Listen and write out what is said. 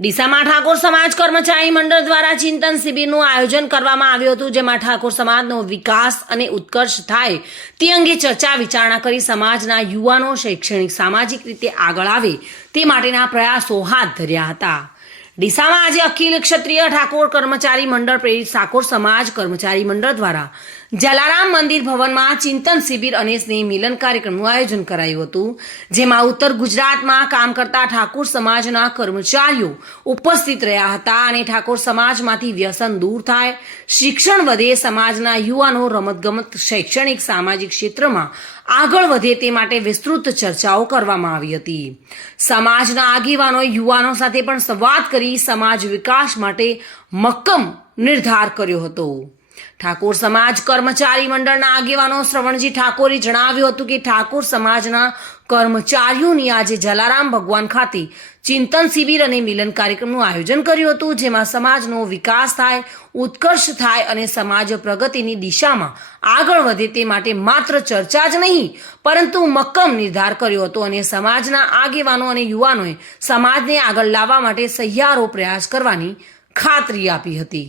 ડીસામાં ઠાકોર સમાજ કર્મચારી મંડળ દ્વારા ચિંતન શિબિરનું આયોજન કરવામાં આવ્યું હતું, જેમાં ઠાકોર સમાજનો વિકાસ અને ઉત્કર્ષ થાય તે અંગે ચર્ચા વિચારણા કરી સમાજના યુવાનો શૈક્ષણિક સામાજિક રીતે આગળ આવે તે માટેના પ્રયાસો હાથ ધર્યા હતા. ડીસામાં આજે અખિલ ક્ષત્રિય ઠાકોર કર્મચારી મંડળ પ્રેરિત ઠાકોર સમાજ કર્મચારી મંડળ દ્વારા જલારામ મંદિર ભવનમાં ચિંતન શિબિર અને સ્નેહ મિલન કાર્યક્રમનું આયોજન કરાયું હતું, જેમાં ઉત્તર ગુજરાતમાં કામ કરતા ઠાકોર સમાજના કર્મચારીઓ ઉપસ્થિત રહ્યા હતા અને ઠાકોર સમાજમાંથી વ્યસન દૂર થાય, શિક્ષણ વધે, સમાજના યુવાનો રમતગમત, શૈક્ષણિક, સામાજિક ક્ષેત્રમાં આગળ વધે તે માટે વિસ્તૃત ચર્ચાઓ કરવામાં આવી હતી. સમાજના આગેવાનો, યુવાનો સાથે પણ સંવાદ કરી સમાજ વિકાસ માટે મક્કમ નિર્ધાર કર્યો હતો. ઠાકોર સમાજ કર્મચારી મંડળના આગેવાનો શ્રવણજી ઠાકોરે જણાવ્યું હતું કે ઠાકોર સમાજના કર્મચારીઓની આજે જલારામ ભગવાન ખાતે ચિંતન શિબિર અને મિલન કાર્યક્રમનું આયોજન કર્યું હતું, જેમાં સમાજનો વિકાસ થાય, ઉત્કર્ષ થાય અને સમાજ પ્રગતિની દિશામાં આગળ વધે તે માટે માત્ર ચર્ચા જ નહીં, પરંતુ મક્કમ નિર્ધાર કર્યો હતો અને સમાજના આગેવાનો અને યુવાનોએ સમાજને આગળ લાવવા માટે સહિયારો પ્રયાસ કરવાની ખાતરી આપી હતી.